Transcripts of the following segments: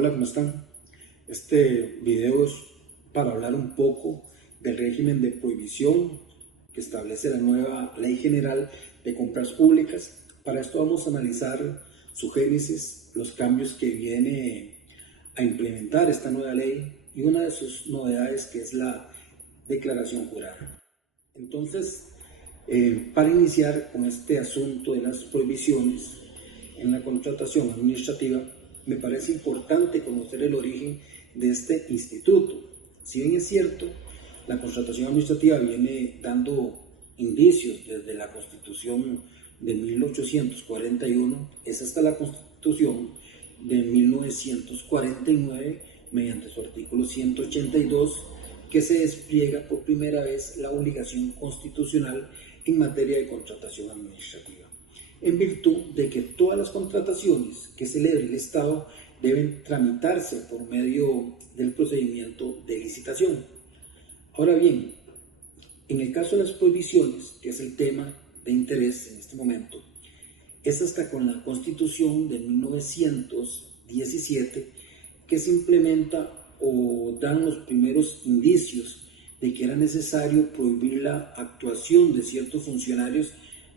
Hola, ¿cómo están? Este video es para hablar un poco del régimen de prohibición que establece la nueva Ley General de Compras Públicas. Para esto vamos a analizar su génesis, los cambios que viene a implementar esta nueva ley y una de sus novedades, que es la declaración jurada. Entonces, para iniciar con este asunto de las prohibiciones en la contratación administrativa, me parece importante conocer el origen de este instituto. Si bien es cierto, la contratación administrativa viene dando indicios desde la Constitución de 1841, es hasta la Constitución de 1949, mediante su artículo 182, que se despliega por primera vez la obligación constitucional en materia de contratación administrativa, en virtud de que todas las contrataciones que celebre el Estado deben tramitarse por medio del procedimiento de licitación. Ahora bien, en el caso de las prohibiciones, que es el tema de interés en este momento, es hasta con la Constitución de 1917 que se implementa o dan los primeros indicios de que era necesario prohibir la actuación de ciertos funcionarios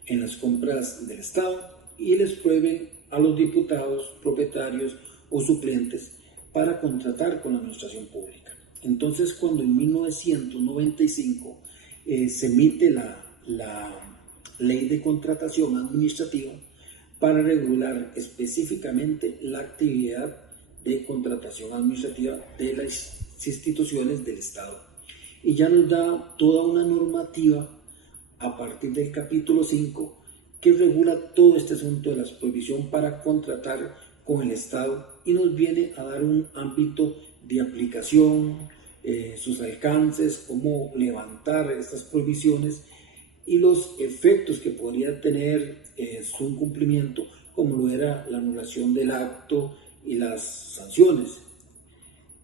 en las compras del Estado y les prohíben a los diputados, propietarios o suplentes para contratar con la administración pública. Entonces, cuando en 1995 se emite la Ley de Contratación Administrativa para regular específicamente la actividad de contratación administrativa de las instituciones del Estado, y ya nos da toda una normativa a partir del capítulo 5 que regula todo este asunto de la prohibición para contratar con el Estado y nos viene a dar un ámbito de aplicación, sus alcances, cómo levantar estas prohibiciones y los efectos que podría tener su incumplimiento, como lo era la anulación del acto y las sanciones.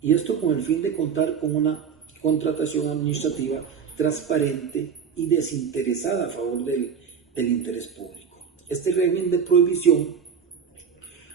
Y esto con el fin de contar con una contratación administrativa transparente y desinteresada a favor del interés público. Este régimen de prohibición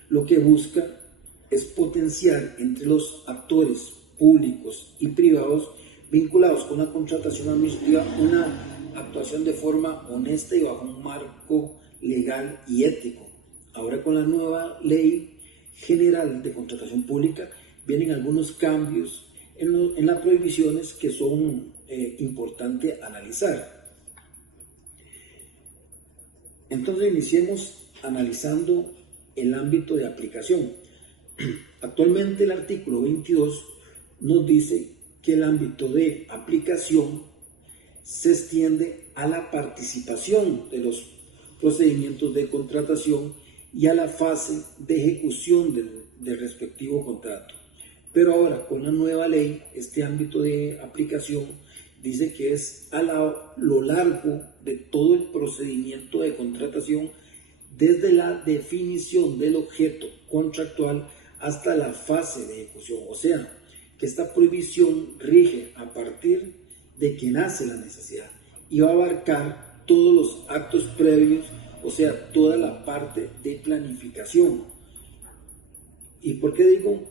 lo que busca es potenciar entre los actores públicos y privados vinculados con la contratación administrativa una actuación de forma honesta y bajo un marco legal y ético. Ahora, con la nueva Ley General de Contratación Pública vienen algunos cambios en las prohibiciones que son importantes analizar. Entonces, iniciemos analizando el ámbito de aplicación. Actualmente el artículo 22 nos dice que el ámbito de aplicación se extiende a la participación de los procedimientos de contratación y a la fase de ejecución del respectivo contrato. Pero ahora, con la nueva ley, este ámbito de aplicación dice que es a lo largo de todo el procedimiento de contratación, desde la definición del objeto contractual hasta la fase de ejecución. O sea, que esta prohibición rige a partir de que nace la necesidad y va a abarcar todos los actos previos, o sea, toda la parte de planificación. ¿Y por qué digo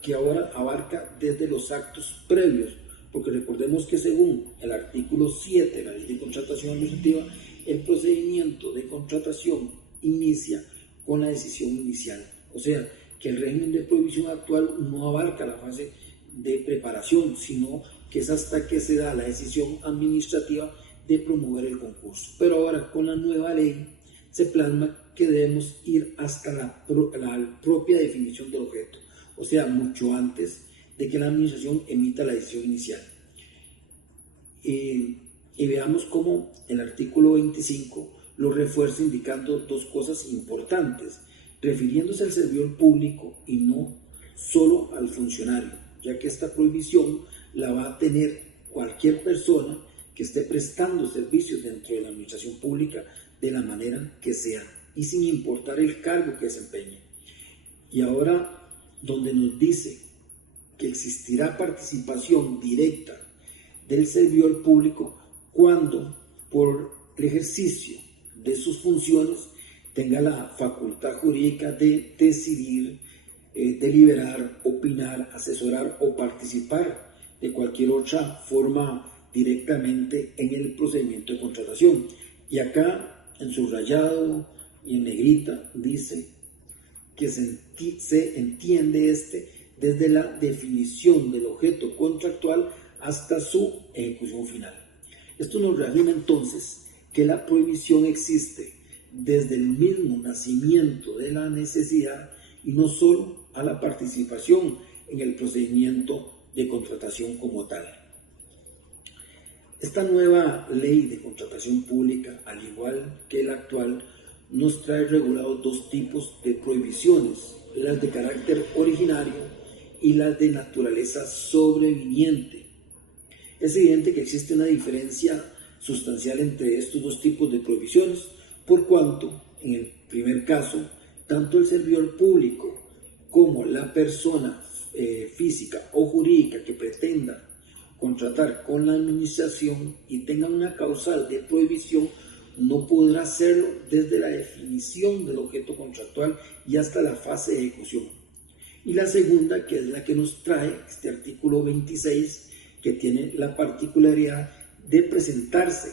que ahora abarca desde los actos previos? Porque recordemos que según el artículo 7 de la Ley de Contratación Administrativa, el procedimiento de contratación inicia con la decisión inicial. O sea, que el régimen de prohibición actual no abarca la fase de preparación, sino que es hasta que se da la decisión administrativa de promover el concurso. Pero ahora, con la nueva ley, se plasma que debemos ir hasta la propia definición del objeto, o sea, mucho antes de que la administración emita la decisión inicial. Y veamos cómo el artículo 25 lo refuerza indicando dos cosas importantes, refiriéndose al servidor público y no solo al funcionario, ya que esta prohibición la va a tener cualquier persona que esté prestando servicios dentro de la administración pública de la manera que sea y sin importar el cargo que desempeñe. Y ahora, donde nos dice que existirá participación directa del servidor público cuando, por el ejercicio de sus funciones, tenga la facultad jurídica de decidir deliberar, opinar, asesorar o participar de cualquier otra forma directamente en el procedimiento de contratación. Y acá en subrayado y en negrita dice que se entiende desde la definición del objeto contractual hasta su ejecución final. Esto nos reafirma entonces que la prohibición existe desde el mismo nacimiento de la necesidad y no solo a la participación en el procedimiento de contratación como tal. Esta nueva ley de contratación pública, al igual que la actual, nos trae regulados dos tipos de prohibiciones, las de carácter originario y las de naturaleza sobreviniente. Es evidente que existe una diferencia sustancial entre estos dos tipos de prohibiciones, por cuanto, en el primer caso, tanto el servidor público como la persona física o jurídica que pretenda contratar con la administración y tenga una causal de prohibición no podrá hacerlo desde la definición del objeto contractual y hasta la fase de ejecución. Y la segunda, que es la que nos trae este artículo 26, que tiene la particularidad de presentarse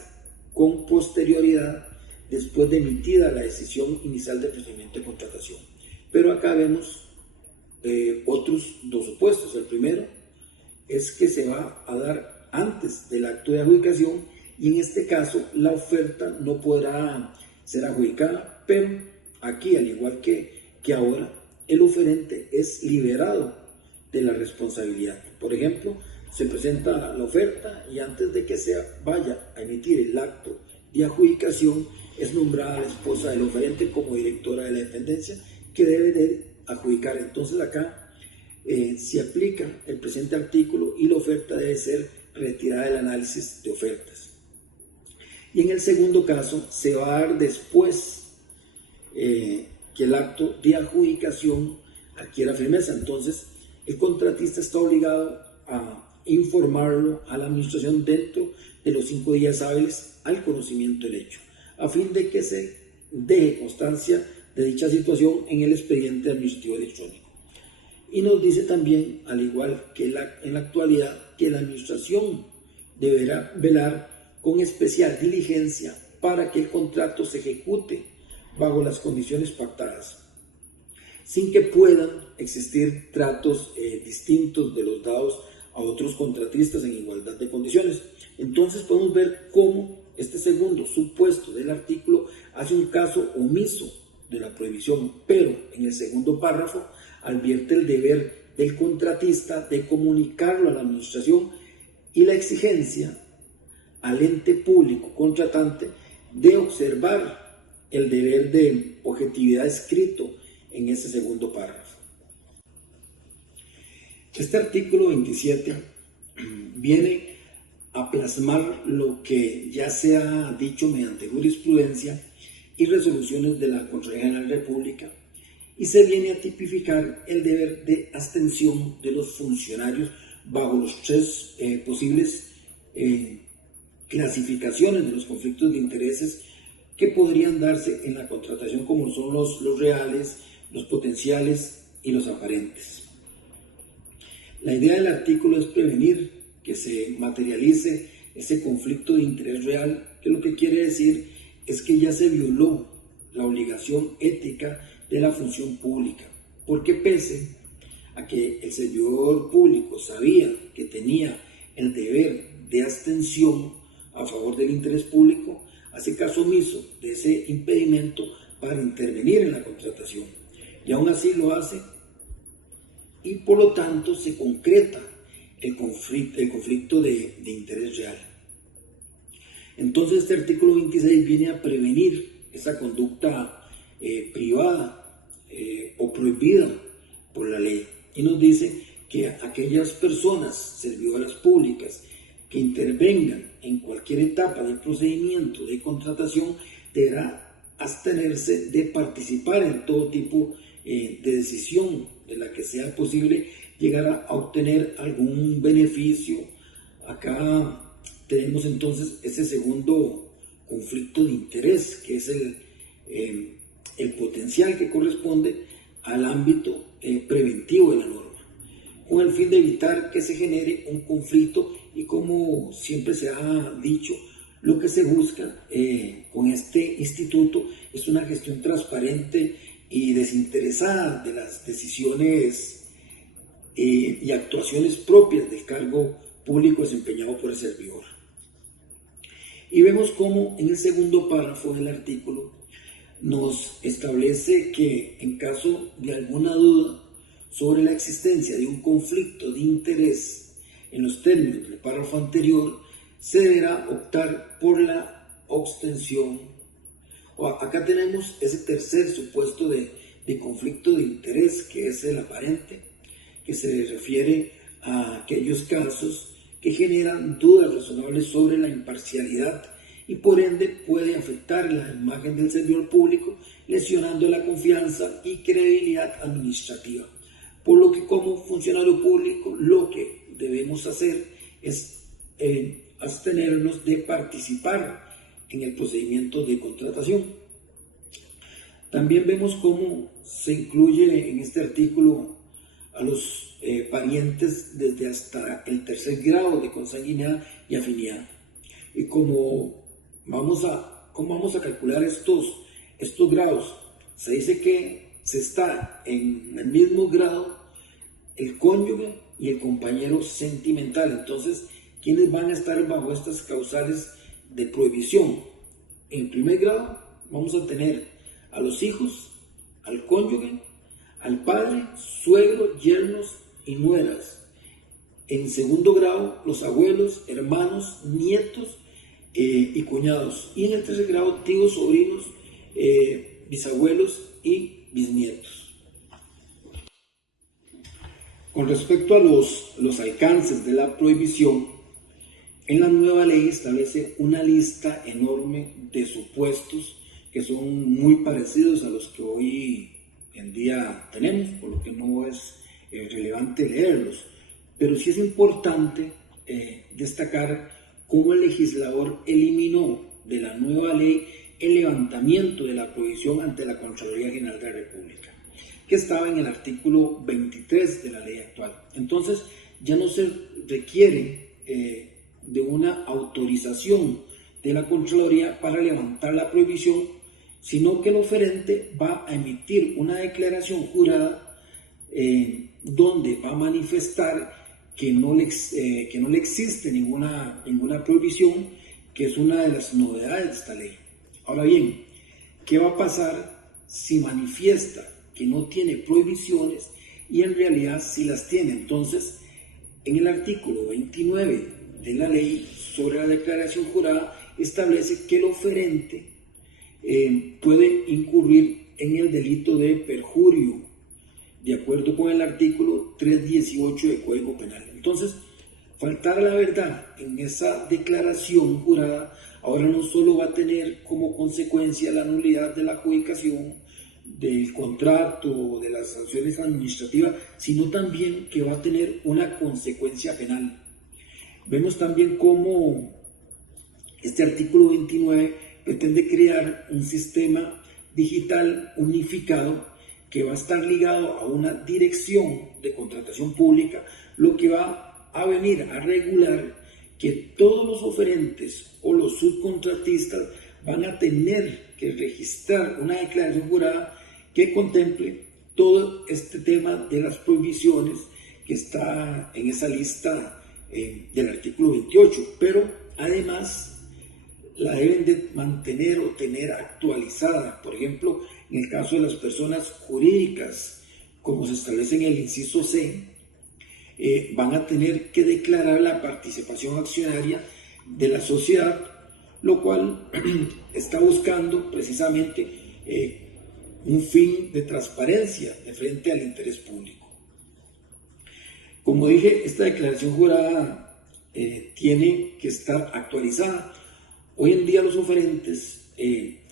con posterioridad después de emitida la decisión inicial de procedimiento de contratación. Pero acá vemos otros dos supuestos. El primero es que se va a dar antes del acto de adjudicación y en este caso la oferta no podrá ser adjudicada, pero aquí, al igual que ahora, el oferente es liberado de la responsabilidad. Por ejemplo, se presenta la oferta y antes de que se vaya a emitir el acto de adjudicación es nombrada la esposa del oferente como directora de la dependencia que debe de adjudicar. Entonces acá se aplica el presente artículo y la oferta debe ser retirada del análisis de ofertas. Y en el segundo caso se va a dar después que el acto de adjudicación adquiera firmeza. Entonces el contratista está obligado a informarlo a la administración dentro de los 5 días hábiles al conocimiento del hecho, a fin de que se deje constancia de dicha situación en el expediente administrativo electrónico. Y nos dice también, al igual que en la actualidad, que la administración deberá velar con especial diligencia para que el contrato se ejecute bajo las condiciones pactadas, sin que puedan existir tratos distintos de los dados a otros contratistas en igualdad de condiciones. Entonces podemos ver cómo este segundo supuesto del artículo hace un caso omiso de la prohibición, pero en el segundo párrafo advierte el deber del contratista de comunicarlo a la administración y la exigencia al ente público contratante de observar el deber de objetividad escrito en ese segundo párrafo. Este artículo 27 viene a plasmar lo que ya se ha dicho mediante jurisprudencia y resoluciones de la Contraloría General de la República, y se viene a tipificar el deber de abstención de los funcionarios bajo los 3 posibles clasificaciones de los conflictos de intereses que podrían darse en la contratación, como son los reales, los potenciales y los aparentes. La idea del artículo es prevenir que se materialice ese conflicto de interés real, que lo que quiere decir es que ya se violó la obligación ética de la función pública, porque pese a que el servidor público sabía que tenía el deber de abstención a favor del interés público, hace caso omiso de ese impedimento para intervenir en la contratación, y aún así lo hace, y por lo tanto se concreta el conflicto de interés real. Entonces este artículo 26 viene a prevenir esa conducta privada o prohibida por la ley, y nos dice que aquellas personas servidoras públicas que intervengan en cualquier etapa del procedimiento de contratación deberá abstenerse de participar en todo tipo de decisión de la que sea posible llegar a obtener algún beneficio. Acá tenemos entonces ese segundo conflicto de interés, que es el potencial que corresponde al ámbito preventivo de la norma, con el fin de evitar que se genere un conflicto y, como siempre se ha dicho, lo que se busca con este instituto es una gestión transparente y desinteresada de las decisiones y actuaciones propias del cargo público desempeñado por el servidor. Y vemos cómo en el segundo párrafo del artículo nos establece que en caso de alguna duda sobre la existencia de un conflicto de interés en los términos del párrafo anterior, se deberá optar por la abstención. Acá tenemos ese tercer supuesto de conflicto de interés, que es el aparente, que se refiere a aquellos casos que generan dudas razonables sobre la imparcialidad y por ende puede afectar la imagen del servidor público, lesionando la confianza y credibilidad administrativa. Por lo que como funcionario público lo que debemos hacer es abstenernos de participar en el procedimiento de contratación. También vemos cómo se incluye en este artículo a los parientes desde hasta el tercer grado de consanguinidad y afinidad. Y cómo vamos a calcular estos grados. Se dice que se está en el mismo grado el cónyuge y el compañero sentimental. Entonces, ¿quiénes van a estar bajo estas causales de prohibición? En primer grado vamos a tener a los hijos, al cónyuge, al padre, suegro, yernos y nueras. En segundo grado, los abuelos, hermanos, nietos y cuñados. Y en el tercer grado, tíos, sobrinos, bisabuelos y bisnietos. Con respecto a los alcances de la prohibición, en la nueva ley establece una lista enorme de supuestos que son muy parecidos a los que hoy en día tenemos, por lo que no es relevante leerlos. Pero sí es importante destacar cómo el legislador eliminó de la nueva ley el levantamiento de la prohibición ante la Contraloría General de la República, que estaba en el artículo 23 de la ley actual. Entonces ya no se requiere de una autorización de la Contraloría para levantar la prohibición, sino que el oferente va a emitir una declaración jurada donde va a manifestar que no le existe ninguna prohibición, que es una de las novedades de esta ley. Ahora bien, ¿qué va a pasar si manifiesta que no tiene prohibiciones y en realidad sí las tiene? Entonces, en el artículo 29 de la ley sobre la declaración jurada establece que el oferente puede incurrir en el delito de perjurio, de acuerdo con el artículo 318 del Código Penal. Entonces, faltar a la verdad en esa declaración jurada ahora no solo va a tener como consecuencia la nulidad de la adjudicación, del contrato, de las sanciones administrativas, sino también que va a tener una consecuencia penal. Vemos también cómo este artículo 29 pretende crear un sistema digital unificado que va a estar ligado a una dirección de contratación pública, lo que va a venir a regular que todos los oferentes o los subcontratistas van a tener que registrar una declaración jurada que contemple todo este tema de las prohibiciones que está en esa lista del artículo 28, pero además la deben de mantener o tener actualizada. Por ejemplo, en el caso de las personas jurídicas, como se establece en el inciso C, van a tener que declarar la participación accionaria de la sociedad, lo cual está buscando precisamente un fin de transparencia de frente al interés público. Como dije, esta declaración jurada tiene que estar actualizada. Hoy en día los oferentes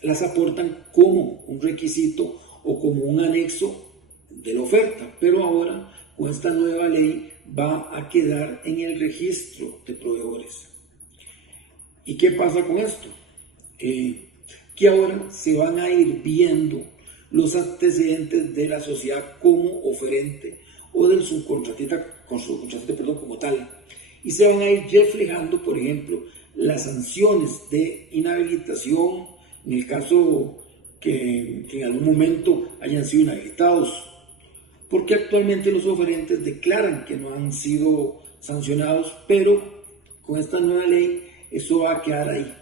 las aportan como un requisito o como un anexo de la oferta, pero ahora con esta nueva ley va a quedar en el registro de proveedores. ¿Y qué pasa con esto? Que ahora se van a ir viendo los antecedentes de la sociedad como oferente o del subcontratista como tal. Y se van a ir reflejando, por ejemplo, las sanciones de inhabilitación en el caso que en algún momento hayan sido inhabilitados, porque actualmente los oferentes declaran que no han sido sancionados, pero con esta nueva ley eso va a quedar ahí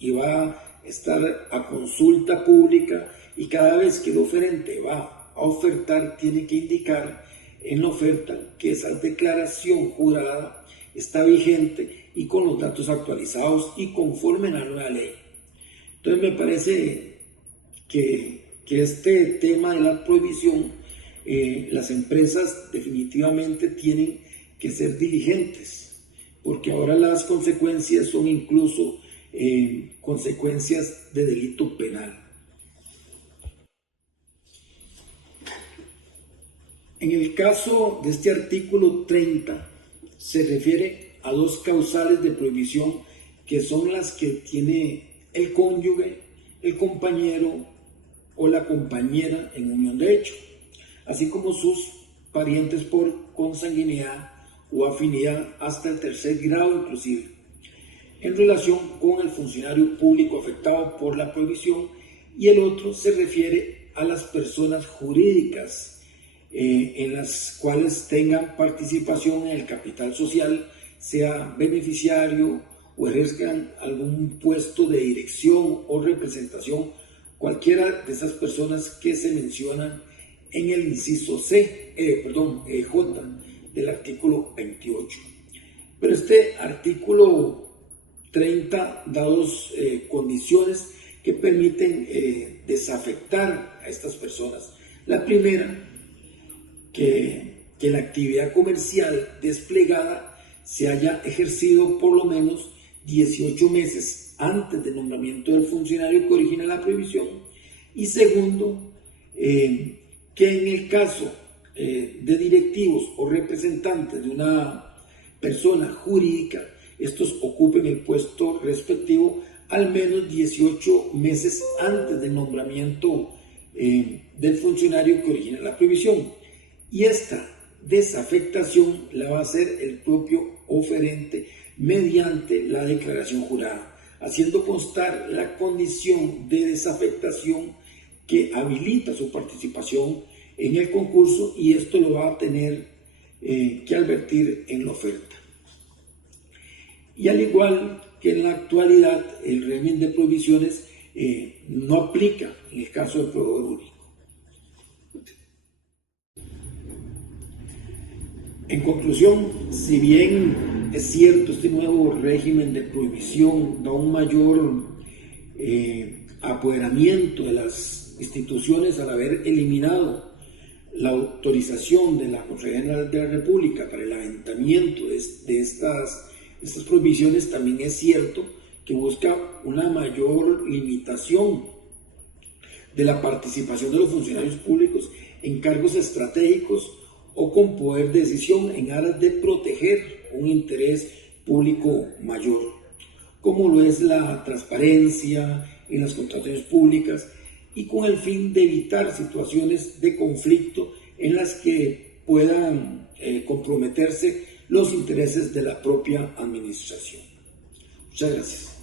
y va a estar a consulta pública, y cada vez que el oferente va a ofertar tiene que indicar en la oferta que esa declaración jurada está vigente y con los datos actualizados y conforme a la nueva ley. Entonces me parece que este tema de la prohibición, las empresas definitivamente tienen que ser diligentes, porque ahora las consecuencias son incluso consecuencias de delito penal. En el caso de este artículo 30, se refiere a dos causales de prohibición que son las que tiene el cónyuge, el compañero o la compañera en unión de hecho, así como sus parientes por consanguinidad o afinidad hasta el tercer grado inclusive, en relación con el funcionario público afectado por la prohibición, y el otro se refiere a las personas jurídicas en las cuales tengan participación en el capital social, sea beneficiario o ejerzan algún puesto de dirección o representación, cualquiera de esas personas que se mencionan en el inciso J del artículo 28. Pero este artículo 30 da dos condiciones que permiten desafectar a estas personas. La primera, que la actividad comercial desplegada se haya ejercido por lo menos 18 meses antes del nombramiento del funcionario que origina la prohibición. Y segundo, que en el caso de directivos o representantes de una persona jurídica, estos ocupen el puesto respectivo al menos 18 meses antes del nombramiento del funcionario que origina la prohibición. Y esta desafectación la va a hacer el propio oferente mediante la declaración jurada, haciendo constar la condición de desafectación que habilita su participación en el concurso, y esto lo va a tener que advertir en la oferta. Y al igual que en la actualidad, el régimen de prohibiciones no aplica en el caso del proveedor único. En conclusión, si bien es cierto, este nuevo régimen de prohibición da un mayor apoderamiento de las instituciones al haber eliminado la autorización de la Contraloría General de la República para el aventamiento de estas prohibiciones, también es cierto que busca una mayor limitación de la participación de los funcionarios públicos en cargos estratégicos o con poder de decisión en aras de proteger un interés público mayor, como lo es la transparencia en las contrataciones públicas, y con el fin de evitar situaciones de conflicto en las que puedan comprometerse los intereses de la propia administración. Muchas gracias.